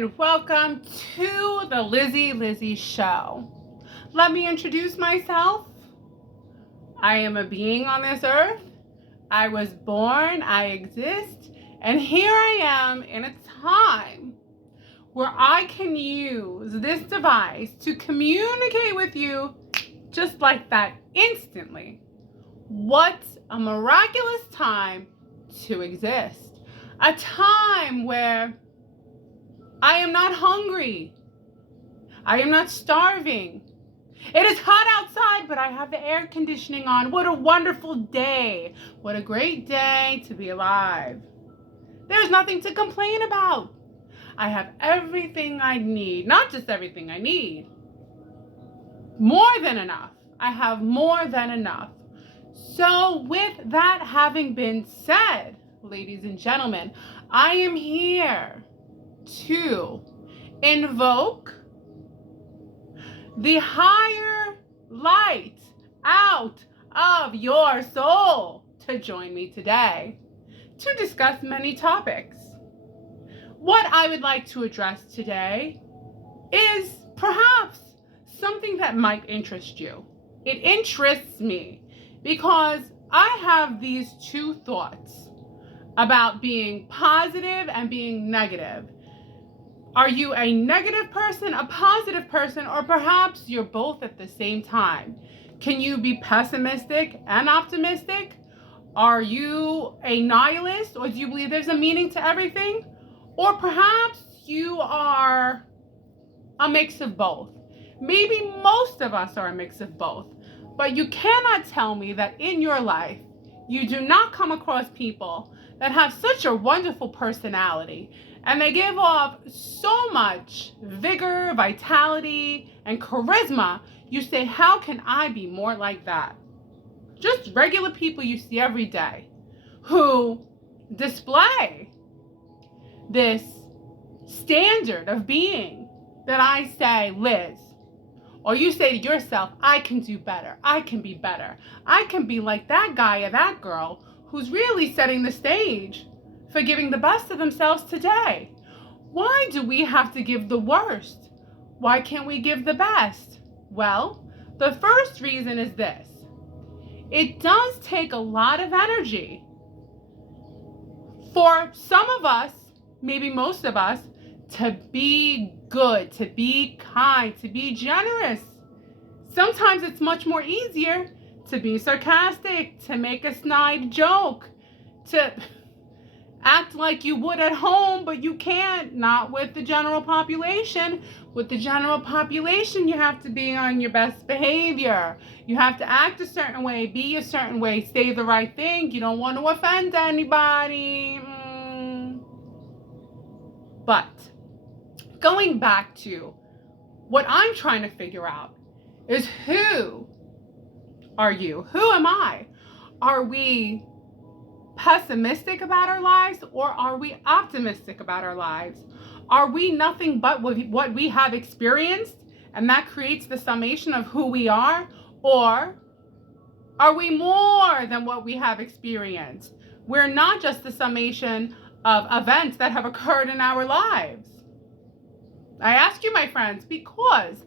and welcome to the Lizzie Show. Let me introduce myself. I am a being on this earth. I was born, I exist, and here I am in a time where I can use this device to communicate with you just like that instantly. What a miraculous time to exist. A time where I am not hungry. I am not starving. It is hot outside, but I have the air conditioning on. What a wonderful day. What a great day to be alive. There's nothing to complain about. I have everything I need. Not just everything I need. More than enough. I have more than enough. So with that having been said, ladies and gentlemen, I am here to invoke the higher light out of your soul to join me today to discuss many topics. What I would like to address today is perhaps something that might interest you. It interests me because I have these two thoughts about being positive and being negative. Are you a negative person, a positive person, or perhaps you're both at the same time? Can you be pessimistic and optimistic? Are you a nihilist, or do you believe there's a meaning to everything? Or perhaps you are a mix of both. Maybe most of us are a mix of both, but you cannot tell me that in your life you do not come across people that have such a wonderful personality and they give off so much vigor, vitality, and charisma. You say, how can I be more like that? Just regular people you see every day who display this standard of being that I say, Liz, or you say to yourself, I can do better. I can be better. I can be like that guy or that girl who's really setting the stage for giving the best of themselves today. Why do we have to give the worst? Why can't we give the best? Well, the first reason is this. It does take a lot of energy for some of us, maybe most of us, to be good, to be kind, to be generous. Sometimes it's much more easier to be sarcastic, to make a snide joke, to act like you would at home, but you can't, not with the general population. With the general population, you have to be on your best behavior. You have to act a certain way, be a certain way, say the right thing. You don't want to offend anybody. But going back to what I'm trying to figure out is, who are you? Who am I? Are we pessimistic about our lives, or are we optimistic about our lives? Are we nothing but what we have experienced, and that creates the summation of who we are? Or are we more than what we have experienced? We're not just the summation of events that have occurred in our lives. I ask you, my friends, because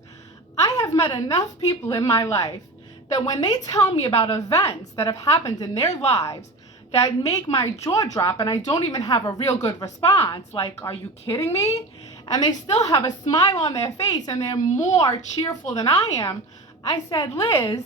I have met enough people in my life that when they tell me about events that have happened in their lives that make my jaw drop, and I don't even have a real good response, like, are you kidding me? And they still have a smile on their face and they're more cheerful than I am. I said, Liz,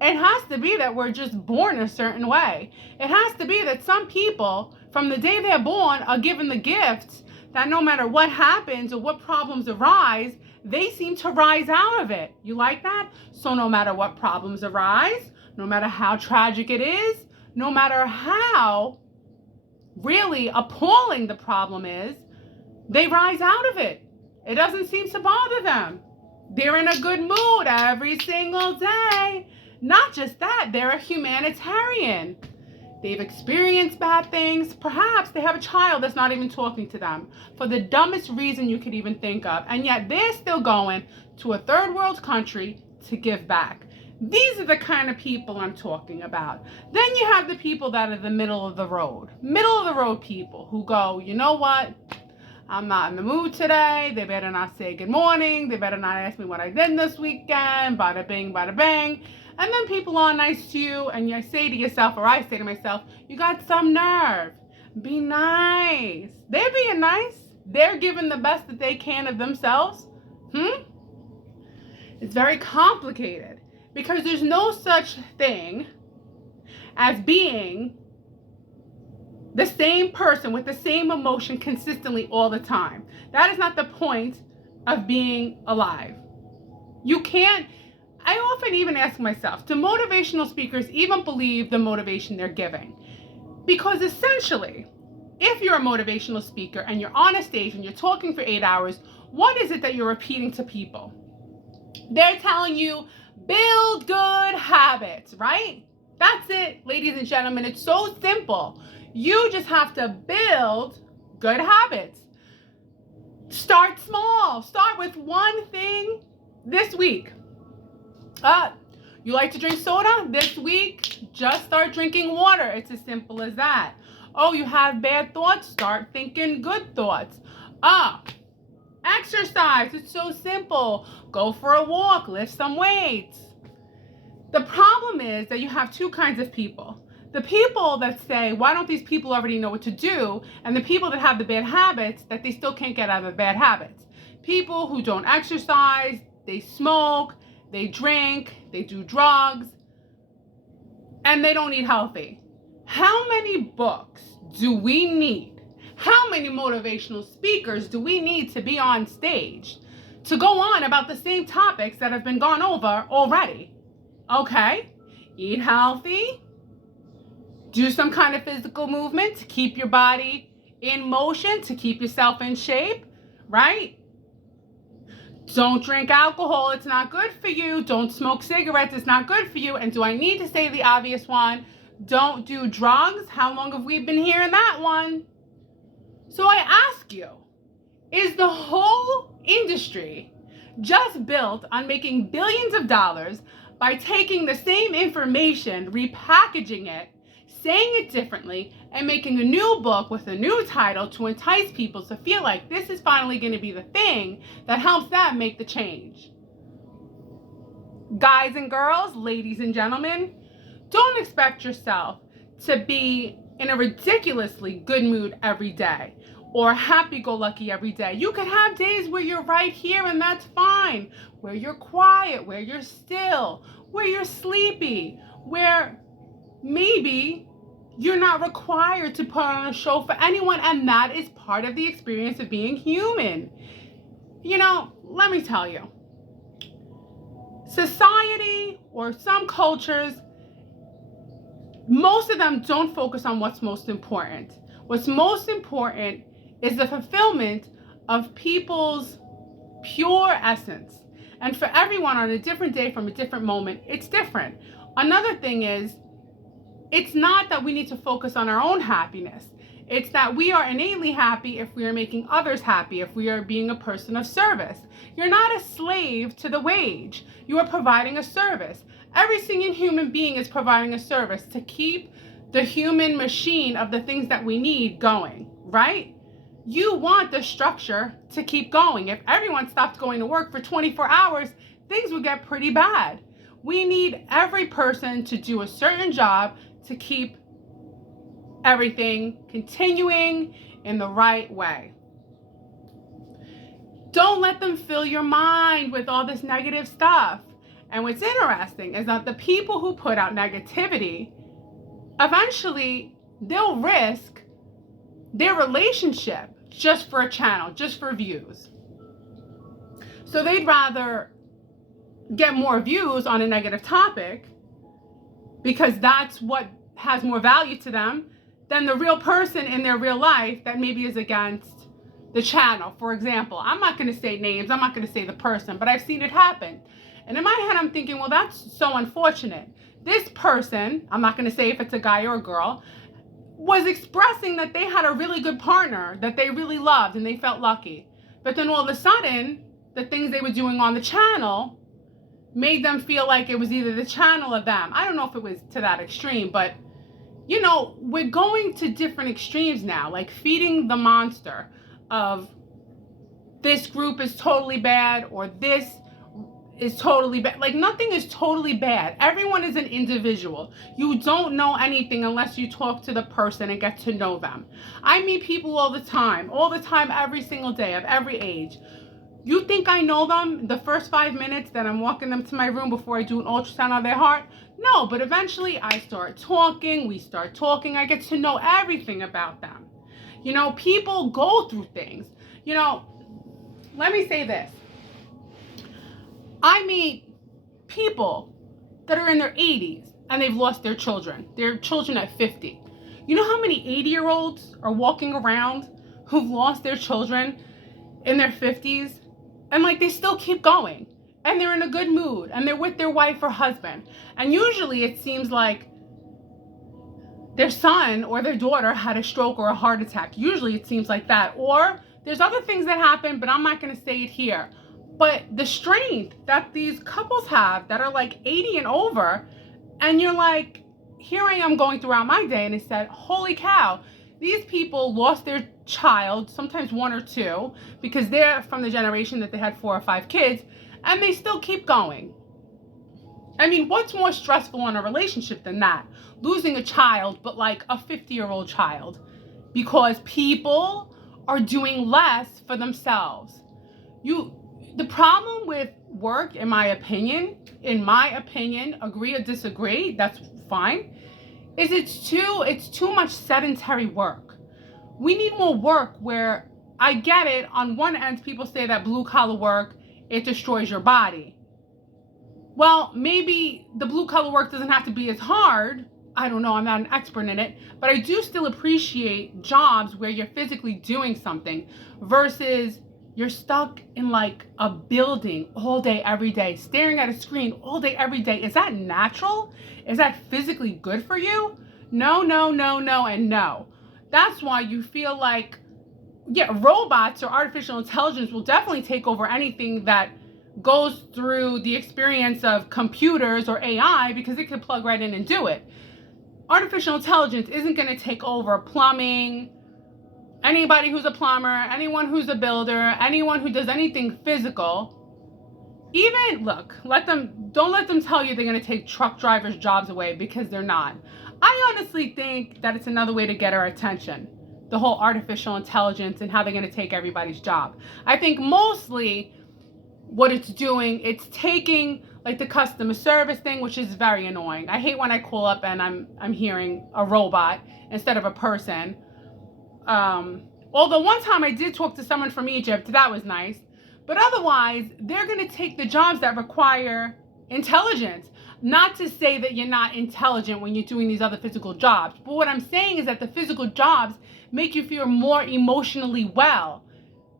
it has to be that we're just born a certain way. It has to be that some people, from the day they're born, are given the gift that no matter what happens or what problems arise, they seem to rise out of it. You like that? So no matter what problems arise, no matter how tragic it is, no matter how really appalling the problem is, they rise out of it. It doesn't seem to bother them. They're in a good mood every single day. Not just that, they're a humanitarian. They've experienced bad things. Perhaps they have a child that's not even talking to them for the dumbest reason you could even think of. And yet they're still going to a third world country to give back. These are the kind of people I'm talking about. Then you have the people that are the middle of the road people who go, you know what? I'm not in the mood today. They better not say good morning. They better not ask me what I did this weekend. Bada bing, bada bang. And then people are nice to you, and you say to yourself, or I say to myself, you got some nerve. Be nice. They're being nice. They're giving the best that they can of themselves. It's very complicated because there's no such thing as being the same person with the same emotion consistently all the time. That is not the point of being alive. You can't. I often even ask myself, do motivational speakers even believe the motivation they're giving? Because essentially, if you're a motivational speaker and you're on a stage and you're talking for 8 hours, what is it that you're repeating to people? They're telling you, build good habits, right? That's it, ladies and gentlemen. It's so simple. You just have to build good habits. Start small. Start with one thing this week. You like to drink soda? This week, just start drinking water. It's as simple as that. Oh, you have bad thoughts? Start thinking good thoughts. Exercise. It's so simple. Go for a walk. Lift some weights. The problem is that you have two kinds of people. The people that say, why don't these people already know what to do? And the people that have the bad habits that they still can't get out of the bad habits. People who don't exercise, they smoke, they drink, they do drugs, and they don't eat healthy. How many books do we need? How many motivational speakers do we need to be on stage to go on about the same topics that have been gone over already? Okay, eat healthy, do some kind of physical movement to keep your body in motion, to keep yourself in shape, right? Don't drink alcohol, it's not good for you. Don't smoke cigarettes, it's not good for you. And do I need to say the obvious one? Don't do drugs. How long have we been hearing that one? So I ask you, is the whole industry just built on making billions of dollars by taking the same information, repackaging it, saying it differently, and making a new book with a new title to entice people to feel like this is finally going to be the thing that helps them make the change? Guys and girls, ladies and gentlemen, don't expect yourself to be in a ridiculously good mood every day or happy-go-lucky every day. You could have days where you're right here and that's fine, where you're quiet, where you're still, where you're sleepy, where maybe you're not required to put on a show for anyone, and that is part of the experience of being human. You know, let me tell you, society or some cultures, most of them don't focus on what's most important. What's most important is the fulfillment of people's pure essence. And for everyone on a different day from a different moment, it's different. Another thing is, it's not that we need to focus on our own happiness. It's that we are innately happy if we are making others happy, if we are being a person of service. You're not a slave to the wage. You are providing a service. Every single human being is providing a service to keep the human machine of the things that we need going, right? You want the structure to keep going. If everyone stopped going to work for 24 hours, things would get pretty bad. We need every person to do a certain job to keep everything continuing in the right way. Don't let them fill your mind with all this negative stuff. And what's interesting is that the people who put out negativity, eventually they'll risk their relationship just for a channel, just for views. So they'd rather get more views on a negative topic because that's what has more value to them than the real person in their real life that maybe is against the channel. For example, I'm not going to say names, I'm not going to say the person, but I've seen it happen. And in my head, I'm thinking, well, that's so unfortunate. This person, I'm not going to say if it's a guy or a girl, was expressing that they had a really good partner that they really loved and they felt lucky. But then all of a sudden, the things they were doing on the channel made them feel like it was either the channel or them. I don't know if it was to that extreme, but you know, we're going to different extremes now, like feeding the monster of this group is totally bad or this is totally bad. Like, nothing is totally bad. Everyone is an individual. You don't know anything unless you talk to the person and get to know them. I meet people all the time, every single day, of every age. You think I know them the first 5 minutes that I'm walking them to my room before I do an ultrasound on their heart? No, but eventually I start talking, we start talking, I get to know everything about them. You know, people go through things. You know, let me say this. I meet people that are in their 80s and they've lost their children at 50. You know how many 80-year-olds are walking around who've lost their children in their 50s? And like, they still keep going, and they're in a good mood, and they're with their wife or husband. And usually it seems like their son or their daughter had a stroke or a heart attack. Usually it seems like that. Or there's other things that happen, but I'm not going to say it here. But the strength that these couples have that are like 80 and over, and you're like, here I am going throughout my day, and I said, holy cow, these people lost their child, sometimes one or two, because they're from the generation that they had 4 or 5 kids, and they still keep going. I mean, what's more stressful in a relationship than that? Losing a child, but like a 50-year-old child, because people are doing less for themselves. The problem with work, in my opinion, agree or disagree, that's fine, is it's too much sedentary work. We need more work where, I get it, on one end people say that blue collar work, it destroys your body. Well, maybe the blue collar work doesn't have to be as hard. I don't know, I'm not an expert in it, but I do still appreciate jobs where you're physically doing something versus you're stuck in like a building all day, every day, staring at a screen all day, every day. Is that natural? Is that physically good for you? No, no, no, no, and no. That's why you feel like, yeah, robots or artificial intelligence will definitely take over anything that goes through the experience of computers or AI, because it can plug right in and do it. Artificial intelligence isn't going to take over plumbing. Anybody who's a plumber, anyone who's a builder, anyone who does anything physical, even, look, don't let them tell you they're going to take truck drivers' jobs away, because they're not. I honestly think that it's another way to get our attention, the whole artificial intelligence and how they're going to take everybody's job. I think mostly what it's doing, it's taking like the customer service thing, which is very annoying. I hate when I call up and I'm hearing a robot instead of a person. Although one time I did talk to someone from Egypt, that was nice. But otherwise, they're going to take the jobs that require intelligence. Not to say that you're not intelligent when you're doing these other physical jobs. But what I'm saying is that the physical jobs make you feel more emotionally well,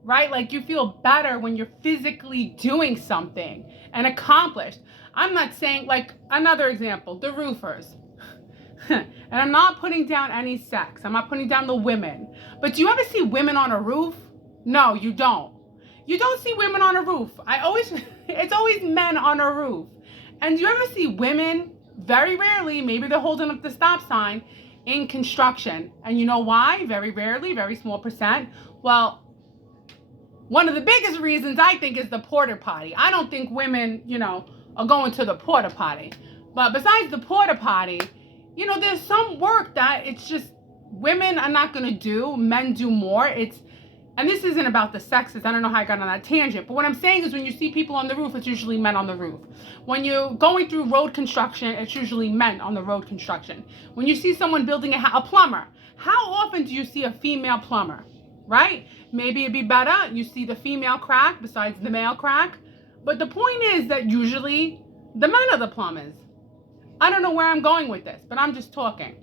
right? Like, you feel better when you're physically doing something and accomplished. I'm not saying, like, another example, the roofers. And I'm not putting down any sex. I'm not putting down the women. But do you ever see women on a roof? No, you don't. You don't see women on a roof. It's always men on a roof. And do you ever see women? Very rarely, maybe they're holding up the stop sign, in construction. And you know why? Very rarely, very small percent. Well, one of the biggest reasons, I think, is the porta potty. I don't think women, are going to the porta potty. But besides the porta potty, there's some work that it's just women are not going to do. Men do more. And this isn't about the sexes. I don't know how I got on that tangent. But what I'm saying is, when you see people on the roof, it's usually men on the roof. When you're going through road construction, it's usually men on the road construction. When you see someone building a plumber, how often do you see a female plumber, right? Maybe it'd be better you see the female crack besides the male crack. But the point is that usually the men are the plumbers. I don't know where I'm going with this, but I'm just talking.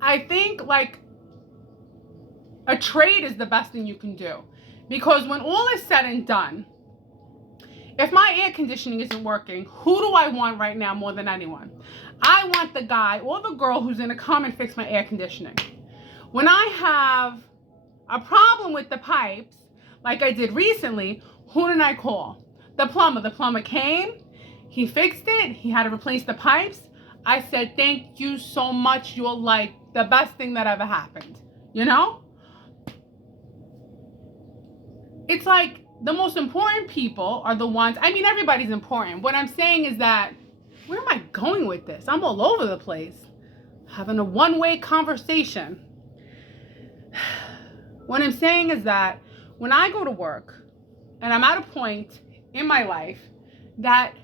I think, like, a trade is the best thing you can do. Because when all is said and done, if my air conditioning isn't working, who do I want right now more than anyone? I want the guy or the girl who's going to come and fix my air conditioning. When I have a problem with the pipes, like I did recently, who did I call? The plumber. The plumber came. He fixed it. He had to replace the pipes. I said, thank you so much. You're like the best thing that ever happened. it's like the most important people are the ones, I mean, everybody's important. What I'm saying is that, where am I going with this? I'm all over the place, having a one-way conversation. What I'm saying is that when I go to work and I'm at a point in my life that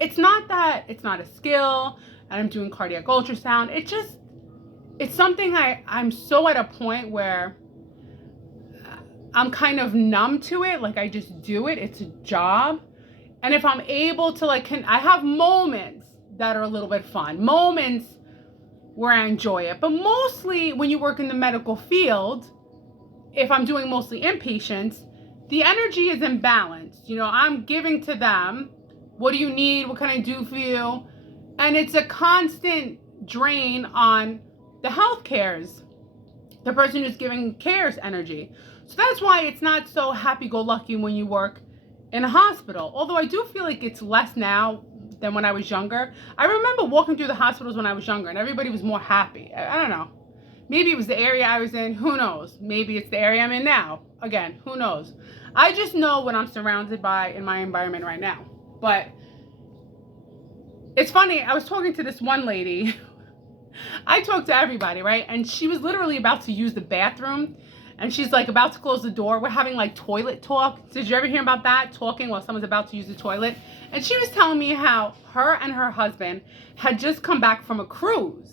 it's not a skill and I'm doing cardiac ultrasound. It's something I'm so at a point where I'm kind of numb to it. Like I just do it. It's a job. And if I'm able to I have moments that are a little bit fun, moments where I enjoy it. But mostly when you work in the medical field, if I'm doing mostly inpatients, the energy is imbalanced. You know, I'm giving to them, what do you need? What can I do for you? And it's a constant drain on the health cares, the person who's giving cares energy. So that's why it's not so happy-go-lucky when you work in a hospital. Although I do feel like it's less now than when I was younger. I remember walking through the hospitals when I was younger and everybody was more happy. I don't know. Maybe it was the area I was in. Who knows? Maybe it's the area I'm in now. Again, who knows? I just know what I'm surrounded by in my environment right now. But it's funny. I was talking to this one lady. I talk to everybody, right? And she was literally about to use the bathroom. And she's like about to close the door. We're having like toilet talk. Did you ever hear about that? Talking while someone's about to use the toilet. And she was telling me how her and her husband had just come back from a cruise.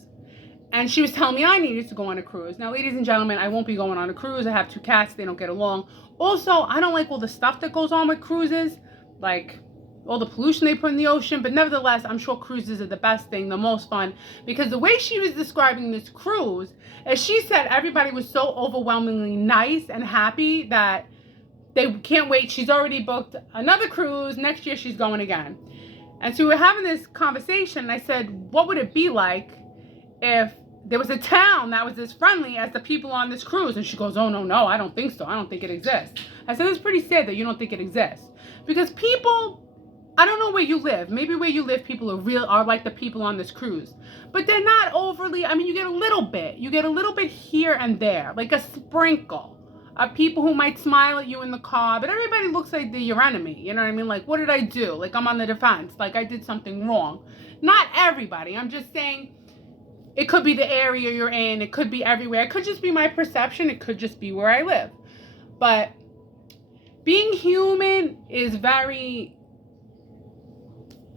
And she was telling me I needed to go on a cruise. Now, ladies and gentlemen, I won't be going on a cruise. I have 2 cats. They don't get along. Also, I don't like all the stuff that goes on with cruises. Like all the pollution they put in the ocean. But nevertheless, I'm sure cruises are the best thing, the most fun. Because the way she was describing this cruise, as she said, everybody was so overwhelmingly nice and happy that they can't wait. She's already booked another cruise. Next year, she's going again. And so we were having this conversation. And I said, what would it be like if there was a town that was as friendly as the people on this cruise? And she goes, oh, no, I don't think so. I don't think it exists. I said, it's pretty sad that you don't think it exists. Because people, I don't know where you live. Maybe where you live, people are like the people on this cruise. But they're not overly, I mean, you get a little bit. You get a little bit here and there, like a sprinkle of people who might smile at you in the car. But everybody looks like they're your enemy. You know what I mean? Like, what did I do? Like, I'm on the defense. Like, I did something wrong. Not everybody. I'm just saying it could be the area you're in. It could be everywhere. It could just be my perception. It could just be where I live. But being human is very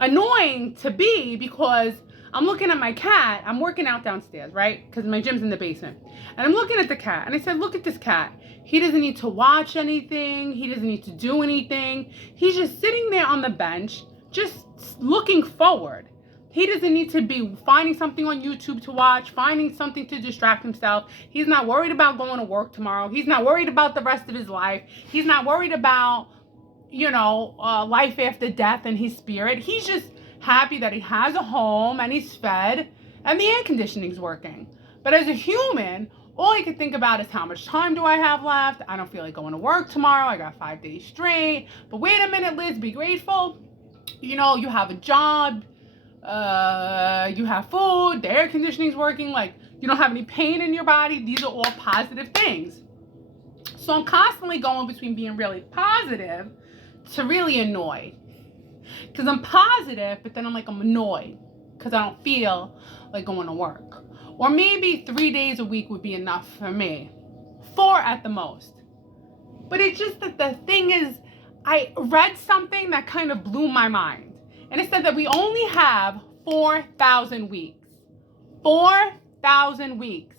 annoying to be, because I'm looking at my cat. I'm working out downstairs, right? Because my gym's in the basement. And I'm looking at the cat. And I said, look at this cat. He doesn't need to watch anything. He doesn't need to do anything. He's just sitting there on the bench, just looking forward. He doesn't need to be finding something on YouTube to watch, finding something to distract himself. He's not worried about going to work tomorrow. He's not worried about the rest of his life. He's not worried about, life after death and his spirit. He's just happy that he has a home and he's fed and the air conditioning's working. But as a human, all I can think about is how much time do I have left? I don't feel like going to work tomorrow. I got 5 days straight. But wait a minute, Liz, be grateful. You have a job. You have food, the air conditioning's working, like you don't have any pain in your body. These are all positive things. So I'm constantly going between being really positive to really annoyed. Because I'm positive, but then I'm annoyed because I don't feel like going to work. Or maybe 3 days a week would be enough for me. 4 at the most. But it's just that the thing is, I read something that kind of blew my mind. And it said that we only have 4,000 weeks. 4,000 weeks.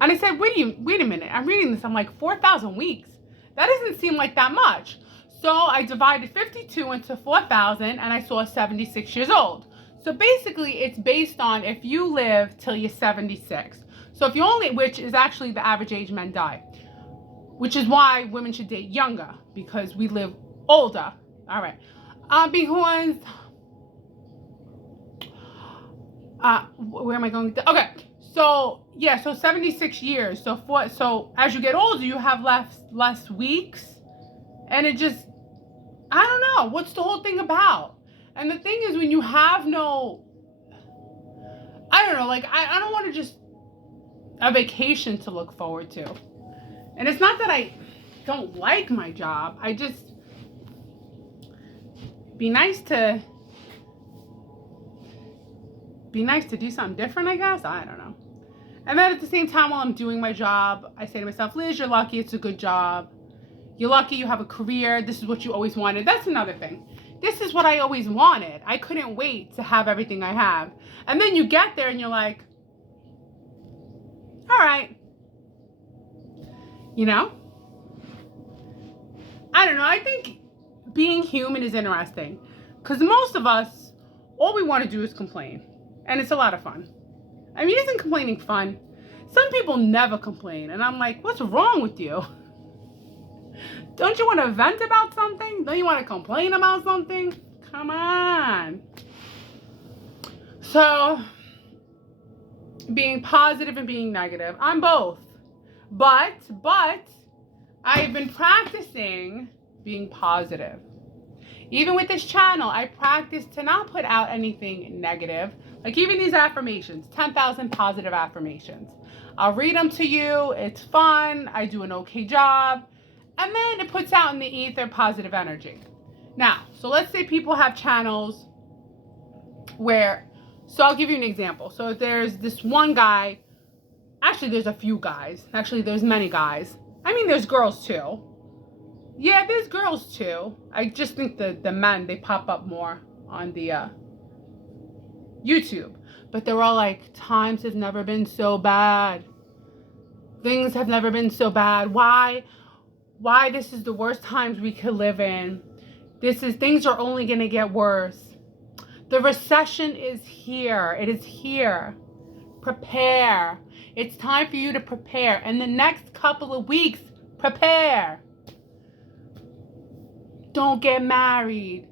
And I said, wait a minute. I'm reading this. I'm like, 4,000 weeks? That doesn't seem like that much. So I divided 52 into 4,000 and I saw 76 years old. So basically it's based on if you live till you're 76. So if you which is actually the average age men die. Which is why women should date younger, because we live older. All right. Because, where am I going? Okay, so 76 years. So as you get older, you have less weeks, and it just, I don't know, what's the whole thing about? And the thing is, when you have no, I don't know, I don't want to just a vacation to look forward to. And it's not that don't like my job. I just be nice to do something different, I guess. I don't know. And then at the same time, while I'm doing my job, I say to myself, Liz, you're lucky. It's a good job. You're lucky you have a career. This is what you always wanted. That's another thing. This is what I always wanted. I couldn't wait to have everything I have. And then you get there and you're like, all right. You know? I don't know. I think being human is interesting. Because most of us, all we want to do is complain. And it's a lot of fun. I mean, isn't complaining fun? Some people never complain. And I'm like, what's wrong with you? Don't you want to vent about something? Don't you want to complain about something? Come on. So, being positive and being negative. I'm both. But, I've been practicing being positive. Even with this channel, I practice to not put out anything negative. Like even these affirmations, 10,000 positive affirmations. I'll read them to you. It's fun. I do an okay job. And then it puts out in the ether positive energy. Now, so let's say people have channels where, so I'll give you an example. So there's this one guy, actually there's a few guys. Actually, there's many guys. I mean, there's girls too. Yeah, there's girls too. I just think the men, they pop up more on the YouTube. But they're all like, times have never been so bad. Things have never been so bad. Why this is the worst times we could live in. Things are only gonna get worse. The recession is here. It is here. Prepare. It's time for you to prepare. In the next couple of weeks, prepare. Don't get married.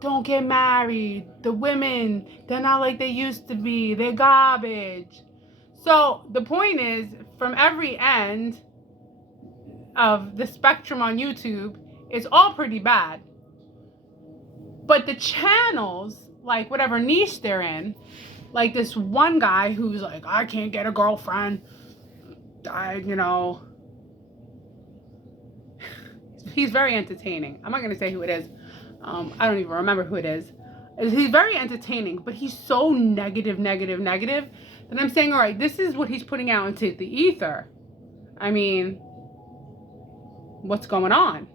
Don't get married. The women, they're not like they used to be. They're garbage. So the point is, from every end of the spectrum on YouTube, it's all pretty bad. But the channels, like whatever niche they're in, like this one guy who's like, I can't get a girlfriend. He's very entertaining. I'm not going to say who it is. I don't even remember who it is. He's very entertaining, but he's so negative. That I'm saying, all right, this is what he's putting out into the ether. I mean, what's going on?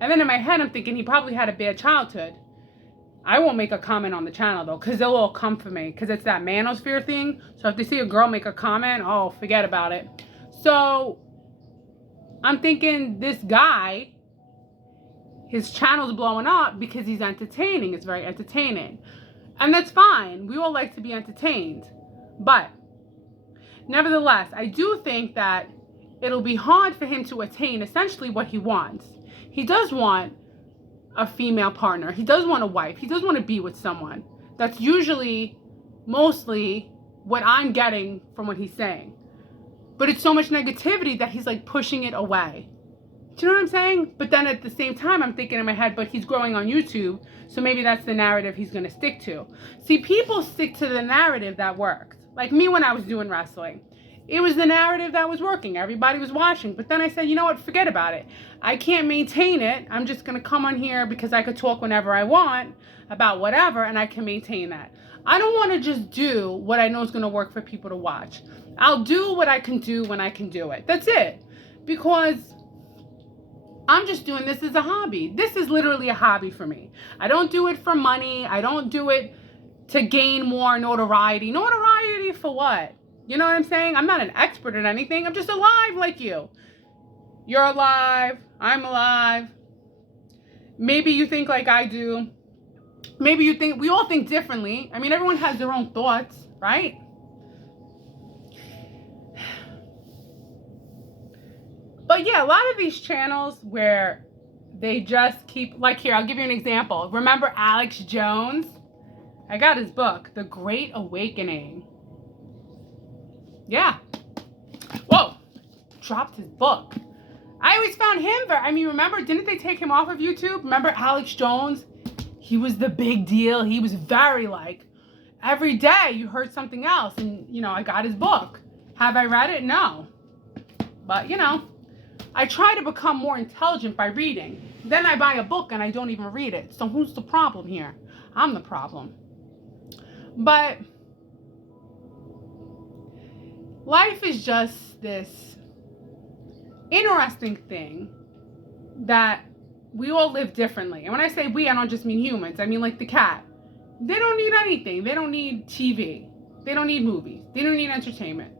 And then in my head, I'm thinking he probably had a bad childhood. I won't make a comment on the channel, though, because they'll all come for me, because it's that manosphere thing. So if they see a girl make a comment, oh, forget about it. So I'm thinking this guy, his channel's blowing up because he's entertaining. It's very entertaining. And that's fine. We all like to be entertained. But nevertheless, I do think that it'll be hard for him to attain essentially what he wants. He does want a female partner. He does want a wife. He does want to be with someone. That's usually, mostly, what I'm getting from what he's saying. But it's so much negativity that he's like pushing it away. Do you know what I'm saying? But then at the same time, I'm thinking in my head, but he's growing on YouTube, so maybe that's the narrative he's going to stick to. See, people stick to the narrative that works. Like me when I was doing wrestling. It was the narrative that was working. Everybody was watching. But then I said, you know what? Forget about it. I can't maintain it. I'm just going to come on here because I could talk whenever I want about whatever, and I can maintain that. I don't want to just do what I know is going to work for people to watch. I'll do what I can do when I can do it. That's it. Because I'm just doing this as a hobby. This is literally a hobby for me. I don't do it for money. I don't do it to gain more notoriety. Notoriety for what? You know what I'm saying? I'm not an expert at anything. I'm just alive like you. You're alive. I'm alive. Maybe you think like I do. Maybe you think, we all think differently. I mean, everyone has their own thoughts, right? But yeah, a lot of these channels where they just keep, like here, I'll give you an example. Remember Alex Jones? I got his book, The Great Awakening. Yeah. Whoa. Dropped his book. I always found him remember, didn't they take him off of YouTube? Remember Alex Jones? He was the big deal. He was very like, every day you heard something else. And, I got his book. Have I read it? No. But, I try to become more intelligent by reading. Then I buy a book and I don't even read it. So who's the problem here? I'm the problem. But life is just this interesting thing that we all live differently. And when I say we, I don't just mean humans. I mean like the cat. They don't need anything. They don't need TV. They don't need movies. They don't need entertainment.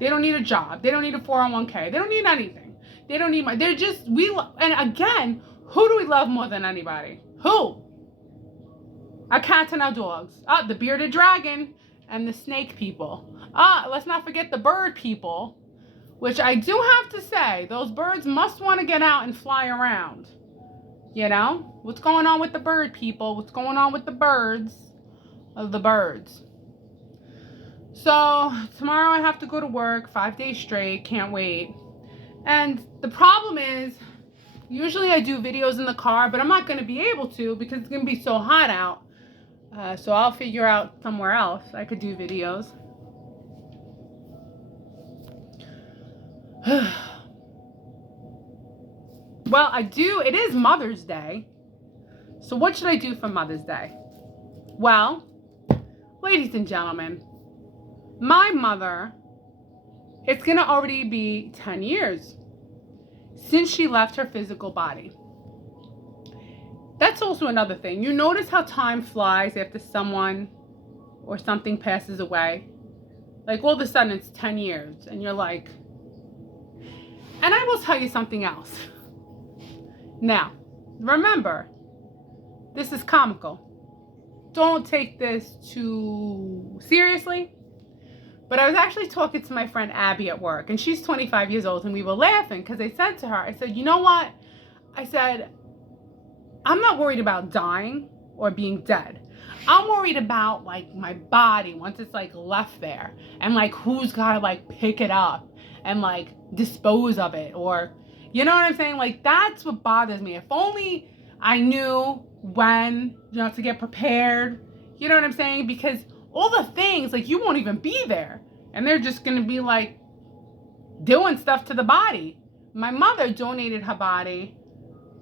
They don't need a job. They don't need a 401k. They don't need anything. They don't need they're just, and again, who do we love more than anybody? Who? Our cats and our dogs. The bearded dragon and the snake people. Let's not forget the bird people, which I do have to say, those birds must want to get out and fly around. You know? What's going on with the bird people? What's going on with the birds of the birds? So tomorrow I have to go to work 5 days straight. Can't wait. And the problem is, usually I do videos in the car, but I'm not going to be able to because it's going to be so hot out. So I'll figure out somewhere else I could do videos. Well, it is Mother's Day. So what should I do for Mother's Day? Well, ladies and gentlemen, my mother, it's going to already be 10 years since she left her physical body. That's also another thing. You notice how time flies after someone or something passes away. Like all of a sudden it's 10 years and you're like, and I will tell you something else. Now, remember, this is comical. Don't take this too seriously. But I was actually talking to my friend Abby at work, and she's 25 years old, and we were laughing because I said to her, I said, you know what? I said, I'm not worried about dying or being dead. I'm worried about like my body once it's like left there, and like who's gotta like pick it up and like dispose of it, or you know what I'm saying? Like that's what bothers me. If only I knew when, to get prepared. You know what I'm saying? Because all the things, like you won't even be there, and they're just gonna be like doing stuff to the body. My mother donated her body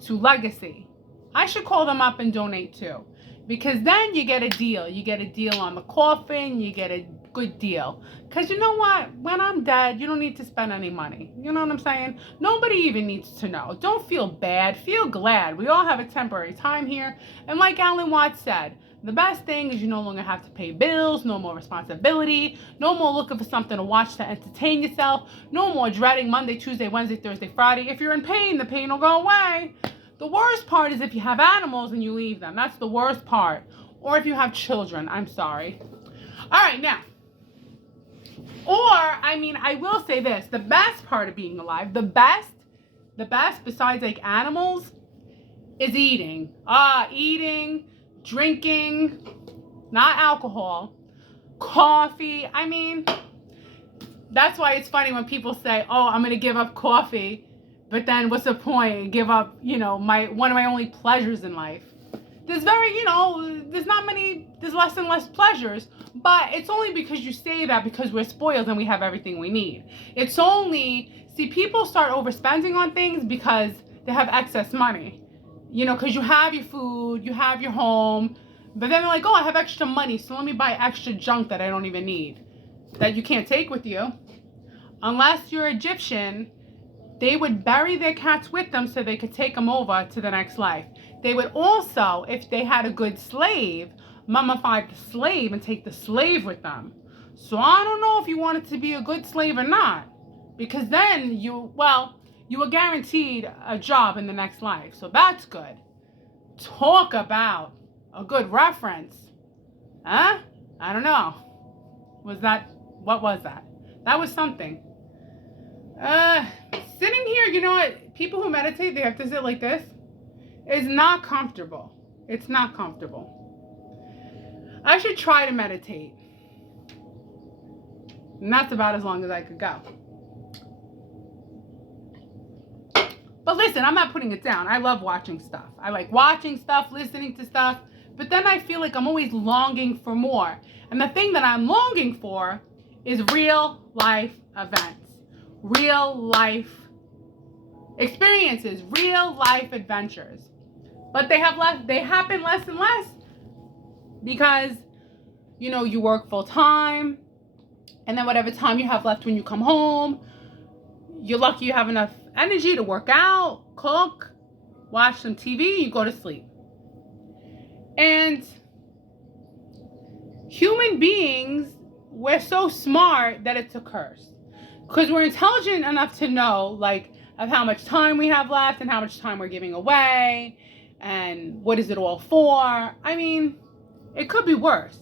to Legacy. I should call them up and donate too, because then you get a deal. You get a deal on the coffin. You get a good deal. Because you know what? When I'm dead, you don't need to spend any money. You know what I'm saying? Nobody even needs to know. Don't feel bad. Feel glad. We all have a temporary time here. And like Alan Watts said, the best thing is you no longer have to pay bills, no more responsibility, no more looking for something to watch to entertain yourself, no more dreading Monday, Tuesday, Wednesday, Thursday, Friday. If you're in pain, the pain will go away. The worst part is if you have animals and you leave them. That's the worst part. Or if you have children. I'm sorry. All right, now. I will say this. The best part of being alive, the best besides like animals, is eating. Eating, drinking, not alcohol, coffee. That's why it's funny when people say, oh, I'm going to give up coffee. But then what's the point? Give up, one of my only pleasures in life. There's there's less and less pleasures, but it's only because you say that because we're spoiled and we have everything we need. People start overspending on things because they have excess money, because you have your food, you have your home, but then they're like, oh, I have extra money, so let me buy extra junk that I don't even need, that you can't take with you. Unless you're Egyptian, they would bury their cats with them so they could take them over to the next life. They would also, if they had a good slave, mummify the slave and take the slave with them. So I don't know if you wanted to be a good slave or not, because then you were guaranteed a job in the next life. So that's good. Talk about a good reference. Huh? I don't know. What was that? That was something. Sitting here, you know what? People who meditate, they have to sit like this. It's not comfortable. It's not comfortable. I should try to meditate. And that's about as long as I could go. But listen, I'm not putting it down. I love watching stuff. I like watching stuff, listening to stuff. But then I feel like I'm always longing for more. And the thing that I'm longing for is real life events. Real life experiences, real life adventures. But they happen less and less because, you know, you work full time, and then whatever time you have left when you come home, you're lucky you have enough energy to work out, cook, watch some TV, you go to sleep. And human beings, we're so smart that it's a curse. Because we're intelligent enough to know, like, of how much time we have left and how much time we're giving away and what is it all for. I mean, it could be worse.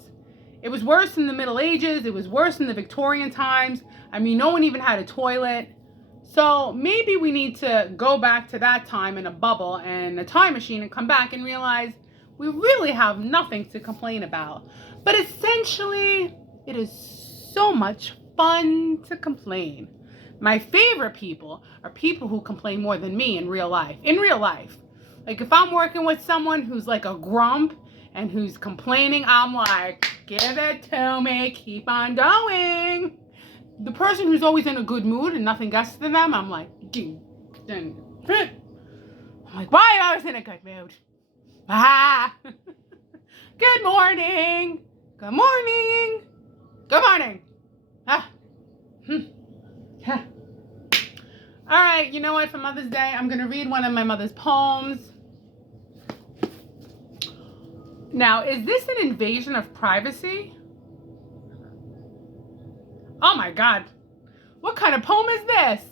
It was worse in the Middle Ages. It was worse in the Victorian times. I mean, no one even had a toilet. So maybe we need to go back to that time in a bubble and a time machine and come back and realize we really have nothing to complain about. But essentially, it is so much fun to complain. My favorite people are people who complain more than me in real life. In real life. Like if I'm working with someone who's like a grump and who's complaining, I'm like, give it to me, keep on going. The person who's always in a good mood and nothing gets to them, I'm like, why are you always in a good mood? Ah. Good morning. Good morning. Good morning. Ah. All right, you know what? For Mother's Day, I'm going to read one of my mother's poems. Now, is this an invasion of privacy? Oh my God. What kind of poem is this?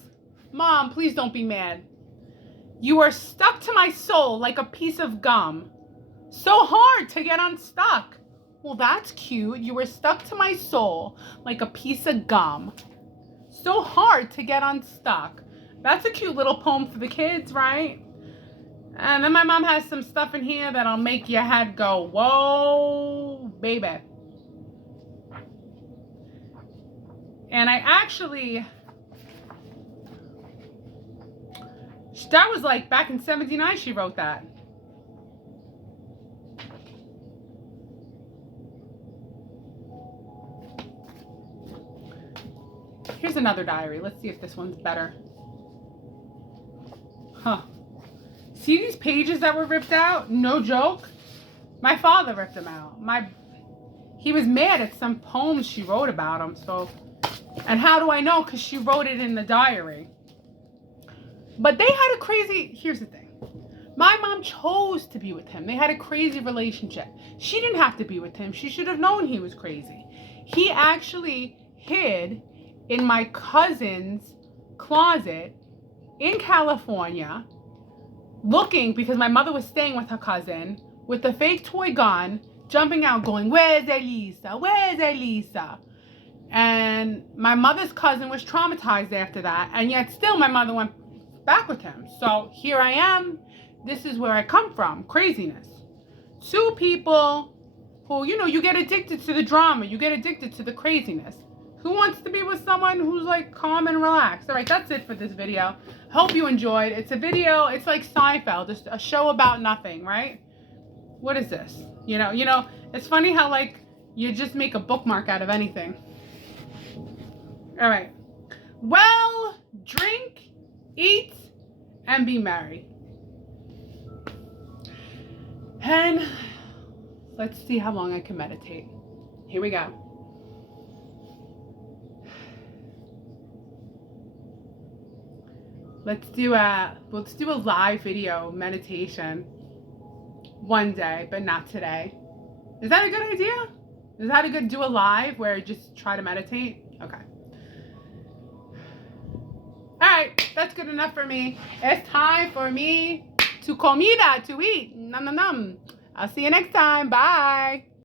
Mom, please don't be mad. You are stuck to my soul like a piece of gum. So hard to get unstuck. Well, that's cute. You were stuck to my soul like a piece of gum. So hard to get unstuck. That's a cute little poem for the kids, right? And then my mom has some stuff in here that'll make your head go, whoa, baby. And I actually, that was like back in 79 she wrote that. Here's another diary. Let's see if this one's better. Huh. See these pages that were ripped out? No joke. My father ripped them out. He was mad at some poems she wrote about him. So, and how do I know? Because she wrote it in the diary. But they had a crazy, here's the thing. My mom chose to be with him. They had a crazy relationship. She didn't have to be with him. She should have known he was crazy. He actually hid in my cousin's closet in California, looking, because my mother was staying with her cousin, with a fake toy gun, jumping out going, where's Elisa? Where's Elisa? And my mother's cousin was traumatized after that, and yet still my mother went back with him. So here I am. This is where I come from. Craziness. Two people who, you know, you get addicted to the drama. You get addicted to the craziness. Who wants to be with someone who's like calm and relaxed? All right, that's it for this video. Hope you enjoyed. It's a video, it's like Seinfeld, just a show about nothing, right? What is this? You know, it's funny how like you just make a bookmark out of anything. All right. Well, drink, eat, and be merry. And let's see how long I can meditate. Here we go. Let's do a live video meditation one day, but not today. Is that a good idea? Is that a good do a live where you just try to meditate? Okay. All right, that's good enough for me. It's time for me to comida, to eat. Nom nom nom. I'll see you next time. Bye.